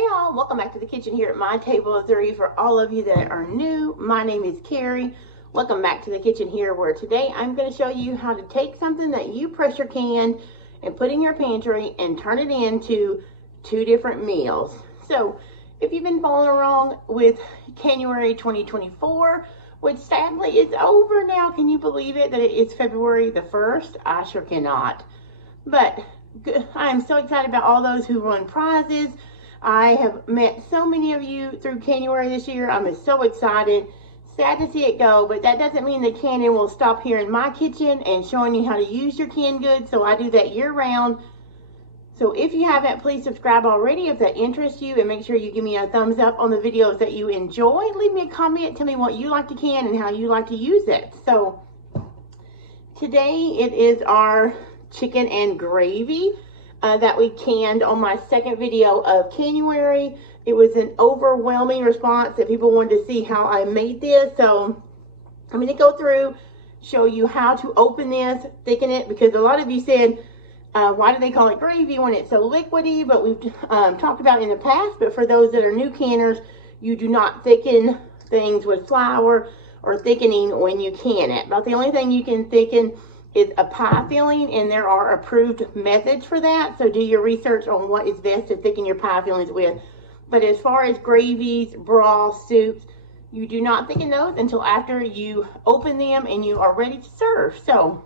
Hey y'all, welcome back to the kitchen here at My Table of Three. For all of you that are new, my name is Carrie. Welcome back to the kitchen here, where today I'm going to show you how to take something that you pressure canned and put in your pantry and turn it into two different meals. So if you've been following along with January 2024, which sadly is over now, can you believe it that it's February the 1st? I sure cannot. But I am so excited about all those who won prizes. I have met so many of you through January this year. I'm so excited. Sad to see it go, but that doesn't mean the canning will stop here in my kitchen and showing you how to use your canned goods. So I do that year round. So if you haven't, please subscribe already if that interests you, and make sure you give me a thumbs up on the videos that you enjoy. Leave me a comment, tell me what you like to can and how you like to use it. So today it is our chicken and gravy that we canned on my second video of January. It was an overwhelming response that people wanted to see how I made this. So I'm going to go through, show you how to open this, thicken it, because a lot of you said, why do they call it gravy when it's so liquidy? But we've talked about in the past, but for those that are new canners, you do not thicken things with flour or thickening when you can it. About the only thing you can thicken is a pie filling, and there are approved methods for that. So do your research on what is best to thicken your pie fillings with. But as far as gravies, broths, soups, you do not thicken those until after you open them and you are ready to serve. So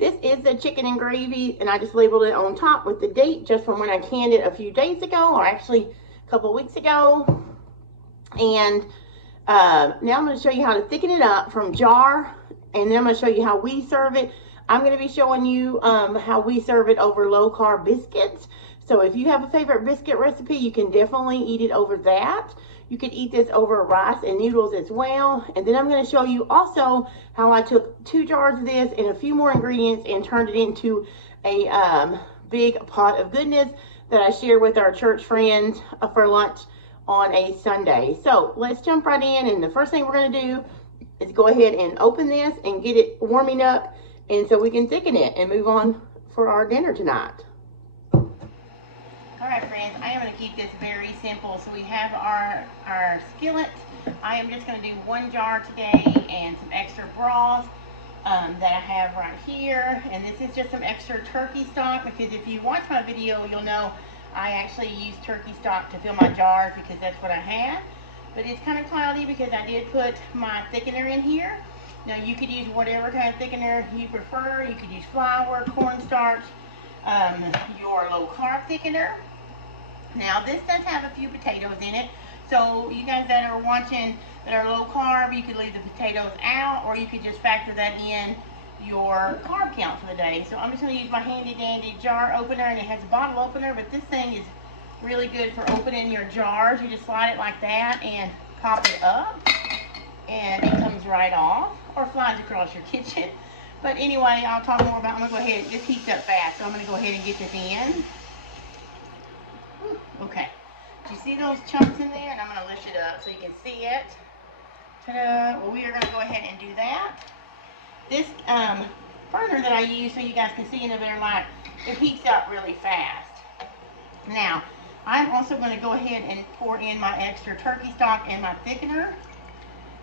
this is the chicken and gravy, and I just labeled it on top with the date just from when I canned it a few days ago, or actually a couple of weeks ago. And now I'm going to show you how to thicken it up from jar, and then I'm going to show you how we serve it. I'm going to be showing you how we serve it over low-carb biscuits. So if you have a favorite biscuit recipe, you can definitely eat it over that. You can eat this over rice and noodles as well. And then I'm going to show you also how I took 2 jars of this and a few more ingredients and turned it into a big pot of goodness that I share with our church friends for lunch on a Sunday. So let's jump right in. And the first thing we're going to do is go ahead and open this and get it warming up, and so we can thicken it and move on for our dinner tonight. All right, friends, I am going to keep this very simple. So we have our skillet. I am just going to do 1 jar today and some extra broth that I have right here. And this is just some extra turkey stock, because if you watch my video, you'll know I actually use turkey stock to fill my jars because that's what I have. But it's kind of cloudy because I did put my thickener in here. Now you could use whatever kind of thickener you prefer. You could use flour, cornstarch, your low carb thickener. Now this does have a few potatoes in it. So you guys that are watching that are low carb, you could leave the potatoes out, or you could just factor that in your carb count for the day. So I'm just going to use my handy dandy jar opener, and it has a bottle opener, but this thing is really good for opening your jars. You just slide it like that and pop it up, and it comes right off, or flies across your kitchen. But anyway, I'll talk more about it. I'm going to go ahead, this heats up fast, so I'm going to go ahead and get this in. Whew, okay, do you see those chunks in there? And I'm going to lift it up so you can see it. Ta-da! Well, we are going to go ahead and do that. This burner that I use, so you guys can see in a better light, it heats up really fast. Now I'm also going to go ahead and pour in my extra turkey stock and my thickener.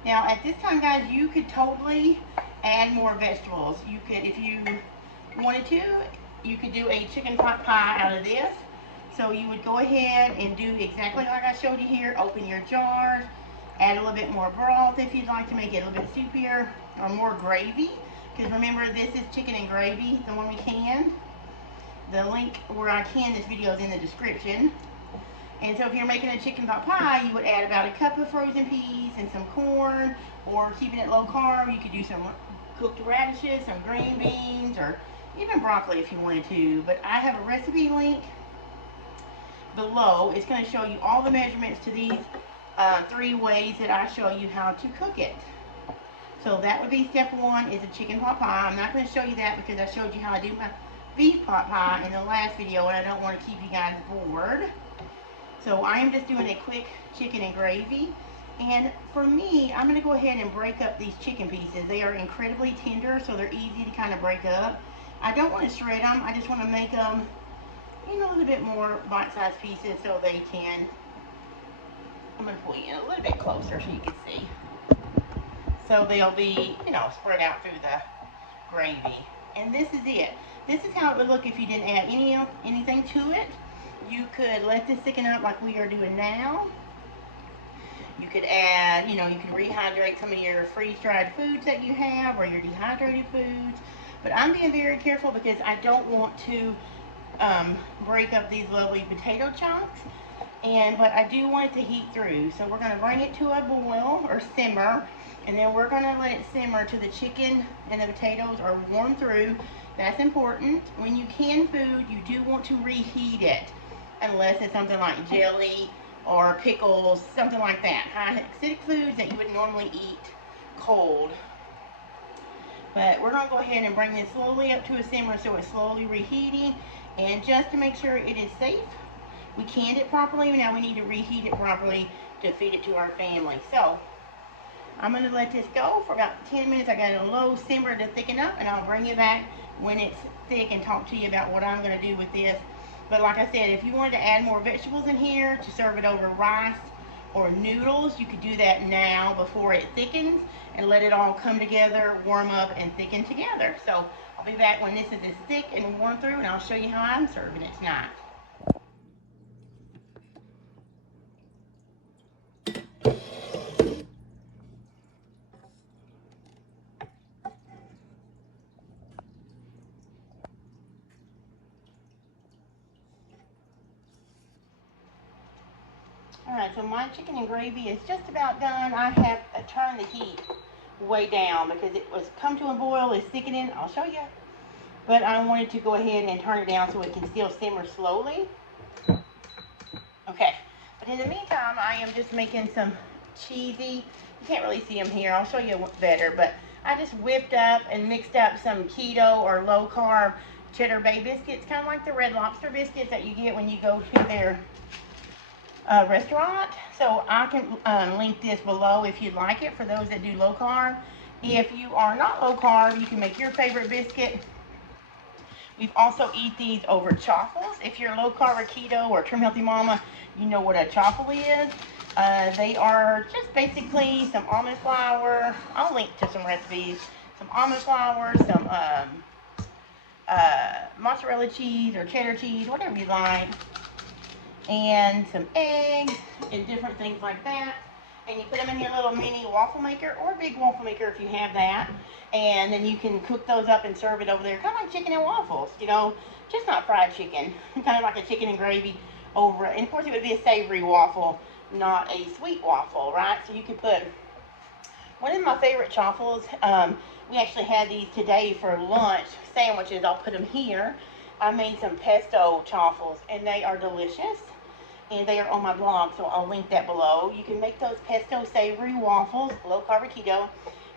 Now at this time, guys, you could totally add more vegetables. You could, if you wanted to, you could do a chicken pot pie out of this. So you would go ahead and do exactly like I showed you here. Open your jars, add a little bit more broth if you'd like to make it a little bit soupier, or more gravy. Because remember, this is chicken and gravy, the one we canned. The link where I canned this video is in the description. And so if you're making a chicken pot pie, you would add about a cup of frozen peas and some corn, or keeping it low carb, you could do some cooked radishes, some green beans, or even broccoli if you wanted to. But I have a recipe link below. It's going to show you all the measurements to these 3 ways that I show you how to cook it. So that would be step 1, is a chicken pot pie. I'm not going to show you that because I showed you how I do my beef pot pie in the last video, and I don't want to keep you guys bored. So I am just doing a quick chicken and gravy. And for me, I'm going to go ahead and break up these chicken pieces. They are incredibly tender, so they're easy to kind of break up. I don't want to shred them. I just want to make them in a little bit more bite-sized pieces so they can, I'm going to pull you in a little bit closer so you can see. So they'll be, you know, spread out through the gravy. And this is it. This is how it would look if you didn't add anything to it. You could let this thicken up like we are doing now. You could add, you know, you can rehydrate some of your freeze-dried foods that you have or your dehydrated foods. But I'm being very careful because I don't want to break up these lovely potato chunks. But I do want it to heat through. So we're going to bring it to a boil or simmer. And then we're going to let it simmer till the chicken and the potatoes are warm through. That's important. When you can food, you do want to reheat it. Unless it's something like jelly or pickles, something like that. High acidic foods that you would normally eat cold. But we're going to go ahead and bring this slowly up to a simmer so it's slowly reheating. And just to make sure it is safe, we canned it properly. Now we need to reheat it properly to feed it to our family. So I'm going to let this go for about 10 minutes. I got it on low simmer to thicken up, and I'll bring it back when it's thick and talk to you about what I'm going to do with this. But like I said, if you wanted to add more vegetables in here to serve it over rice or noodles, you could do that now before it thickens and let it all come together, warm up, and thicken together. So I'll be back when this is as thick and warm through, and I'll show you how I'm serving it tonight. Alright, so my chicken and gravy is just about done. I have turned the heat way down because it was come to a boil, it's thickening. I'll show you. But I wanted to go ahead and turn it down so it can still simmer slowly. Okay, but in the meantime, I am just making some cheesy, you can't really see them here, I'll show you better, but I just whipped up and mixed up some keto or low carb cheddar bay biscuits, kind of like the Red Lobster biscuits that you get when you go to their restaurant. So I can link this below if you'd like it for those that do low carb. If you are not low carb, you can make your favorite biscuit. We've also eat these over chaffles. If you're low carb or keto or trim healthy mama, you know what a chaffle is. They are just basically some almond flour. I'll link to some recipes. Some almond flour, some mozzarella cheese or cheddar cheese, whatever you like, and some eggs and different things like that. And you put them in your little mini waffle maker or big waffle maker if you have that. And then you can cook those up and serve it over there, kind of like chicken and waffles, you know, just not fried chicken, kind of like a chicken and gravy over it. And of course it would be a savory waffle, not a sweet waffle, right? So you could put, one of my favorite chaffles, we actually had these today for lunch, sandwiches. I'll put them here. I made some pesto chaffles and they are delicious. And they are on my blog, so I'll link that below. You can make those pesto savory waffles, low carb or keto,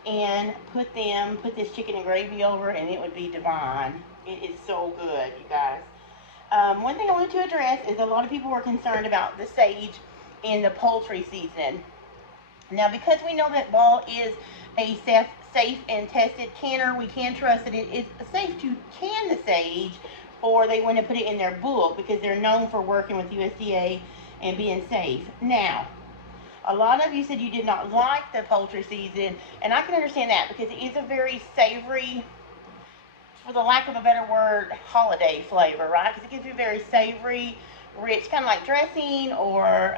and put this chicken and gravy over, and it would be divine. It is so good, you guys. One thing I wanted to address is a lot of people were concerned about the sage in the poultry season. Now, because we know that Ball is a safe and tested canner, we can trust that it is safe to can the sage, or they want to put it in their book because they're known for working with USDA and being safe. Now, a lot of you said you did not like the poultry season, and I can understand that because it is a very savory, for the lack of a better word, holiday flavor, right? Because it gives you very savory, rich, kind of like dressing or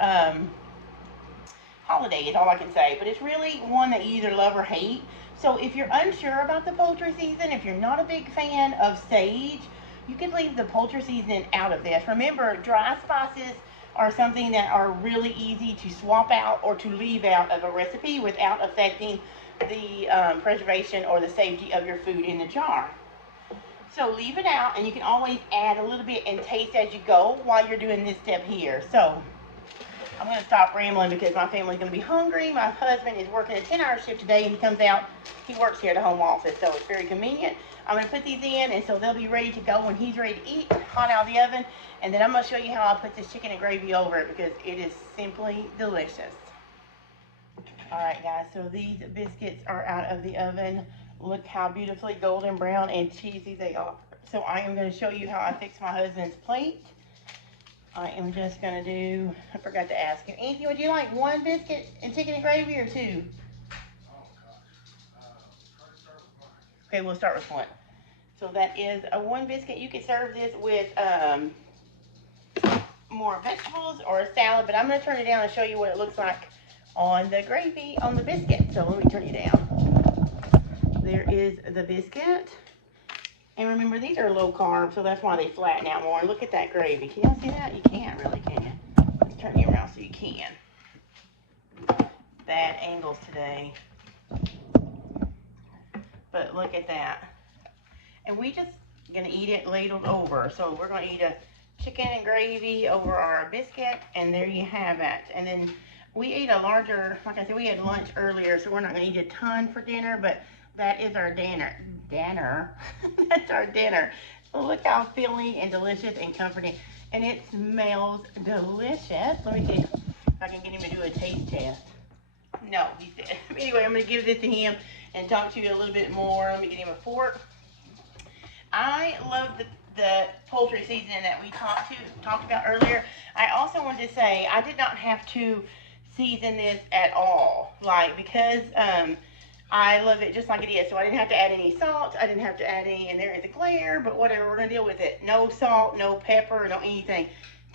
holiday is all I can say. But it's really one that you either love or hate. So if you're unsure about the poultry season, if you're not a big fan of sage, you can leave the poultry season out of this. Remember, dry spices are something that are really easy to swap out or to leave out of a recipe without affecting the preservation or the safety of your food in the jar. So leave it out, and you can always add a little bit and taste as you go while you're doing this step here. So I'm going to stop rambling because my family's going to be hungry. My husband is working a 10-hour shift today, and he comes out, he works here at the home office, so it's very convenient. I'm going to put these in, and so they'll be ready to go when he's ready to eat, hot out of the oven. And then I'm going to show you how I put this chicken and gravy over it because it is simply delicious. Alright guys, so these biscuits are out of the oven. Look how beautifully golden brown and cheesy they are. So I am going to show you how I fix my husband's plate. I am just gonna do, I forgot to ask him, Anthony, would you like one biscuit and chicken and gravy or two? Okay, we'll start with one. So that is a one biscuit. You can serve this with more vegetables or a salad, but I'm gonna turn it down and show you what it looks like on the gravy on the biscuit. So let me turn you down. There is the biscuit. And remember, these are low carb, so that's why they flatten out more. Look at that gravy. Can y'all see that? You can't really, can you? Let me turn you around so you can. Bad angles today. But look at that. And we just gonna eat it ladled over. So we're gonna eat a chicken and gravy over our biscuit, and there you have it. And then we ate a larger, like I said, we had lunch earlier, so we're not gonna eat a ton for dinner, but that is our dinner. That's our dinner. So look how filling and delicious and comforting. And it smells delicious. Let me see if I can get him to do a taste test. No, he said. Anyway, I'm gonna give this to him and talk to you a little bit more. Let me get him a fork. I love the poultry seasoning that we talked about earlier. I also wanted to say I did not have to season this at all, like, because I love it just like it is. So I didn't have to add any salt. I didn't have to add any, and there is a glare, but whatever, we're gonna deal with it. No salt, no pepper, no anything.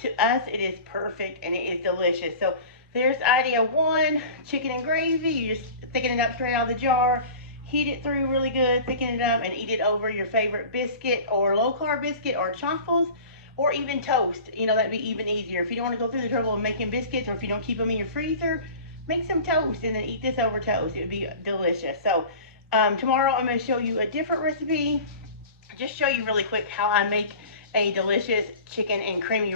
To us, it is perfect and it is delicious. So there's idea one, chicken and gravy. You just thicken it up straight out of the jar, heat it through really good, thicken it up, and eat it over your favorite biscuit or low carb biscuit or chaffles, or even toast. You know, that'd be even easier. If you don't want to go through the trouble of making biscuits, or if you don't keep them in your freezer, make some toast and then eat this over toast. It would be delicious. So tomorrow I'm going to show you a different recipe. Just show you really quick how I make a delicious chicken and creamy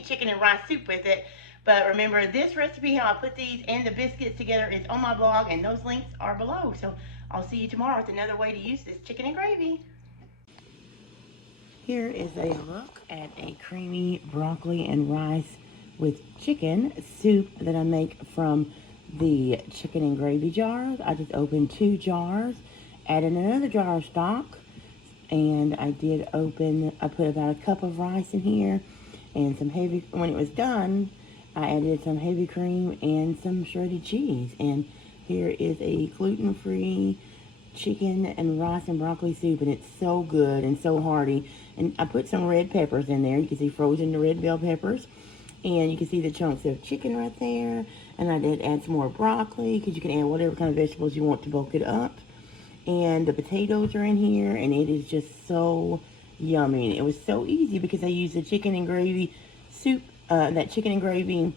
chicken and rice soup with it. But remember, this recipe, how I put these and the biscuits together, is on my blog, and those links are below. So I'll see you tomorrow with another way to use this chicken and gravy. Here is a look at a creamy broccoli and rice with chicken soup that I make from the chicken and gravy jars. I just opened 2 jars, added another jar of stock, and I put about a cup of rice in here and some heavy, when it was done, I added some heavy cream and some shredded cheese. And here is a gluten-free chicken and rice and broccoli soup, and it's so good and so hearty. And I put some red peppers in there. You can see frozen red bell peppers. And you can see the chunks of chicken right there. And I did add some more broccoli, because you can add whatever kind of vegetables you want to bulk it up. And the potatoes are in here, and it is just so yummy. And it was so easy because I used the chicken and gravy soup, that chicken and gravy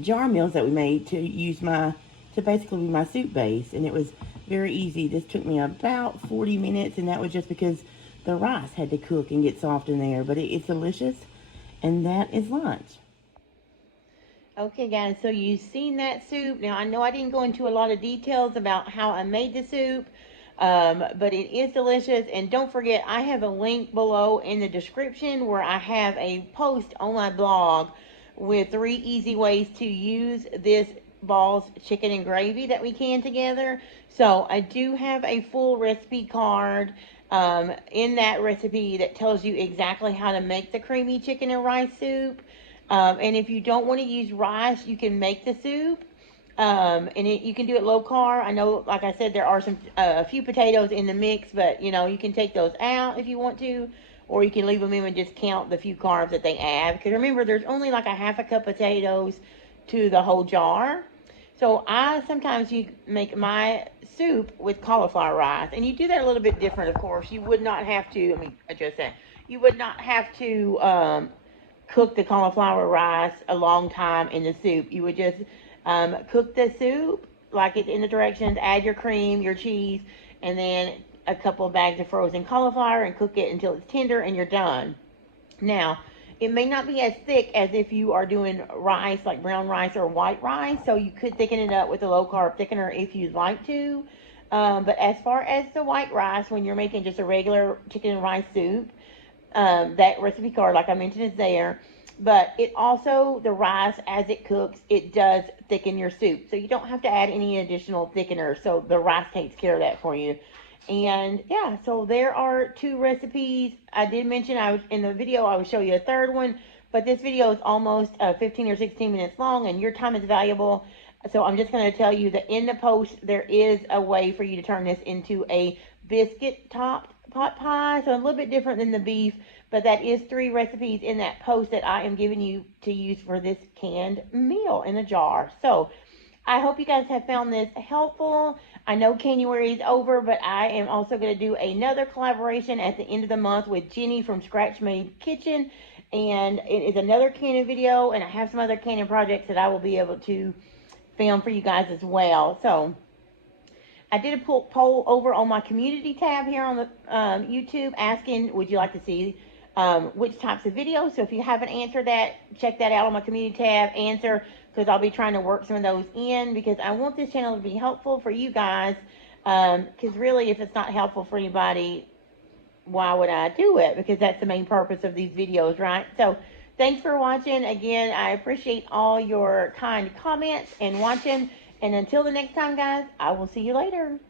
jar meals that we made to basically be my soup base. And it was very easy. This took me about 40 minutes, and that was just because the rice had to cook and get soft in there. But it's delicious, and that is lunch. Okay, guys, so you've seen that soup. Now, I know I didn't go into a lot of details about how I made the soup, but it is delicious. And don't forget, I have a link below in the description where I have a post on my blog with 3 easy ways to use this Ball's chicken and gravy that we can together. So I do have a full recipe card in that recipe that tells you exactly how to make the creamy chicken and rice soup. And if you don't want to use rice, you can make the soup. You can do it low carb. I know, like I said, there are a few potatoes in the mix, but you know, you can take those out if you want to, or you can leave them in and just count the few carbs that they add. Because remember, there's only like a half a cup of potatoes to the whole jar. So I sometimes make my soup with cauliflower rice, and you do that a little bit different, of course. You would not have to, let me adjust that. You would not have to cook the cauliflower rice a long time in the soup. You would just cook the soup like it's in the directions, add your cream, your cheese, and then a couple of bags of frozen cauliflower, and cook it until it's tender, and you're done. Now, it may not be as thick as if you are doing rice, like brown rice or white rice, so you could thicken it up with a low-carb thickener if you'd like to. But as far as the white rice, when you're making just a regular chicken and rice soup, that recipe card, like I mentioned, is there. But it also, the rice, as it cooks, it does thicken your soup. So you don't have to add any additional thickener. So the rice takes care of that for you. And yeah, so there are 2 recipes. I did mention in the video I would show you a third one, but this video is almost 15 or 16 minutes long, and your time is valuable. So I'm just going to tell you that in the post, there is a way for you to turn this into a biscuit topped pot pie. So a little bit different than the beef, but that is 3 recipes in that post that I am giving you to use for this canned meal in a jar. So I hope you guys have found this helpful. I know January is over, but I am also going to do another collaboration at the end of the month with Jenny from Scratch Made Kitchen. And it is another canning video, and I have some other canning projects that I will be able to film for you guys as well. So I did a poll over on my community tab here on the YouTube asking, would you like to see which types of videos? So if you haven't answered that, check that out on my community tab, answer, because I'll be trying to work some of those in, because I want this channel to be helpful for you guys, because really if it's not helpful for anybody, why would I do it? Because that's the main purpose of these videos, right? So thanks for watching. Again, I appreciate all your kind comments and watching. And until the next time, guys, I will see you later.